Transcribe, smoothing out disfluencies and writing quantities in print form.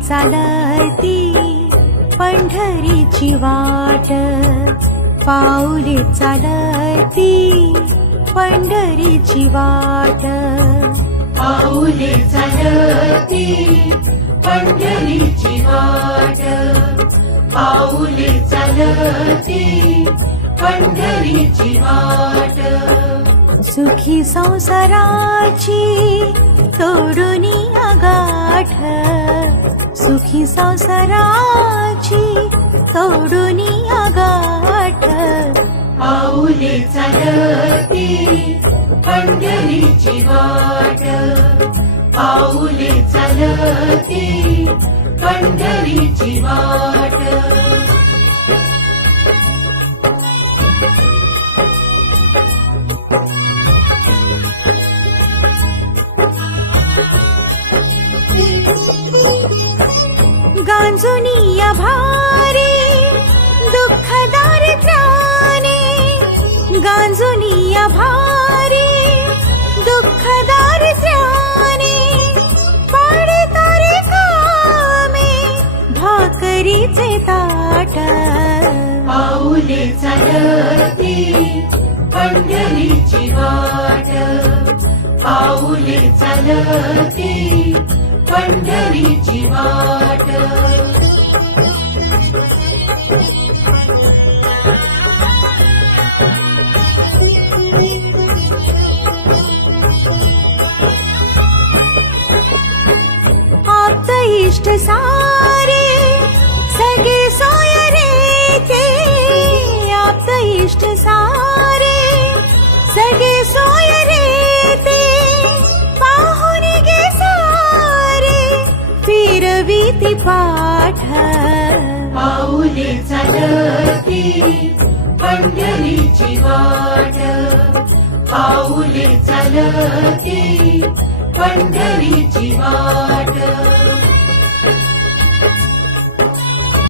चालती पंढरीची वाट, पाऊले चालती पंढरीची वाट, पाऊले चालती पंढरीची वाट, पाऊले चालती पंढरीची वाट. सुखी संसाराची तोडूनी गाठ, सुखी संसाराची तोडूनी गाठ, पाऊले चालती पंढरीची वाट, पाऊले चालती पंढरीची वाट. गांजुनिया भारी दुःख दारिद्र्याने, गांजुनिया भारी दुःख दारिद्र्याने, पडतारे कामे भाकरीचे ताट, पाऊले चालती पंढरीची वाट, पाऊले चालती पंढरीची वाट. आप्त इष्ट सारे सगळे सोयरे ते, आप्त इष्ट सारे सगळे सोयरे ते, पाहून गे सारे फिरवीती पाठ, पाऊले चालती पंढरीची वाट, पाऊले चालती पंढरीची वाट.